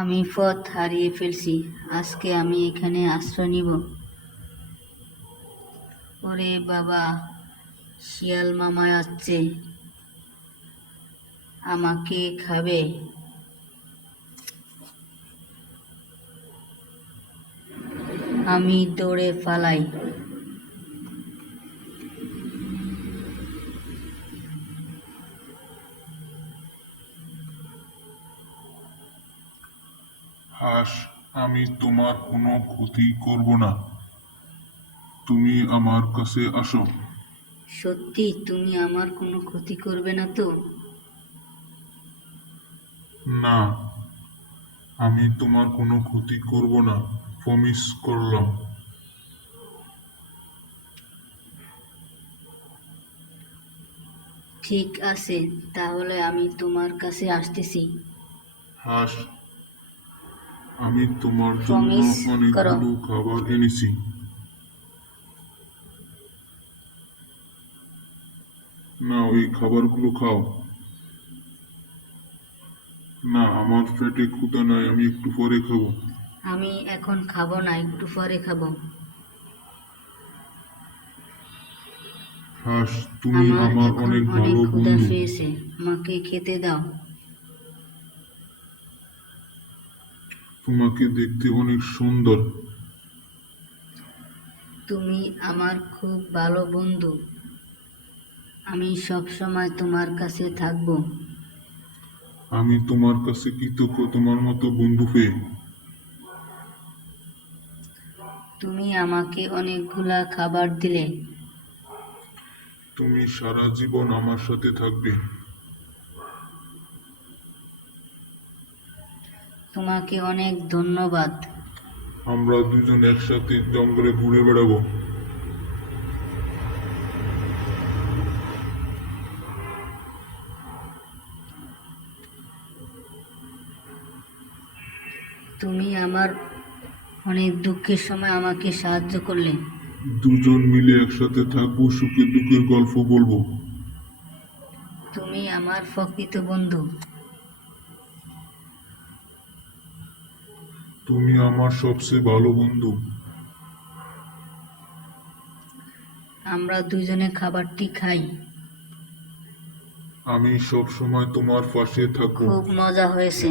আমি পথ হারিয়ে ফেলছি, আজকে আমি এখানে আশ্রয় নিব। ওরে বাবা, শিয়াল মামা আসছে, আমাকে খাবে। আমি দৌড়ে পালাই। হাঁস, আমি তোমার কোনো ক্ষতি করব না। তুমি আমার কাছে আসো। সত্যি তুমি আমার কোনো ক্ষতি করবে না তো? না, আমি তোমার কোনো ক্ষতি করব না, প্রমিস করলাম। ঠিক আছে, তাহলে আমি তোমার কাছে আসতেছি। হাঁস, আমি তোমার জন্য প্রমিস করো। অনেকগুলো খাবার এনেছি। নাও, এই খাবারগুলো খাও। না, আমার পেটে ক্ষুধা নাই, আমি একটু পরে খাবো। আমি এখন খাবো না, একটু পরে খাবো। হাঁস, তুমি আমার আমার এখন অনেক অনেক ভালো ক্ষুধা বন্ধু। পেয়েছে, আমাকে খেতে দাও। তোমাকে দেখতে অনেক সুন্দর। তুমি আমার খুব ভালো বন্ধু, আমি সব সময় তোমার কাছে থাকবো। আমি তোমার কাছে কৃতজ্ঞ তোমার মতো বন্ধু পেয়ে। তুমি আমাকে অনেকগুলা খাবার দিলে। তুমি সারা জীবন আমার সাথে থাকবে। তোমাকে অনেক ধন্যবাদ। আমরা দুজন একসাথে জঙ্গলে ঘুরে বেড়াবো। তুমি আমার অনেক দুঃখের সময় আমাকে সাহায্য করলে। দুজন মিলে একসাথে থাকবো, সুখে দুঃখের গল্প বলবো। তুমি আমার প্রকৃত বন্ধু। তুমি আমার সবচেয়ে ভালো বন্ধু। আমরা দুজনে খাবারটি খাই। আমি সব সময় তোমার পাশে থাকবো। খুব মজা হয়েছে।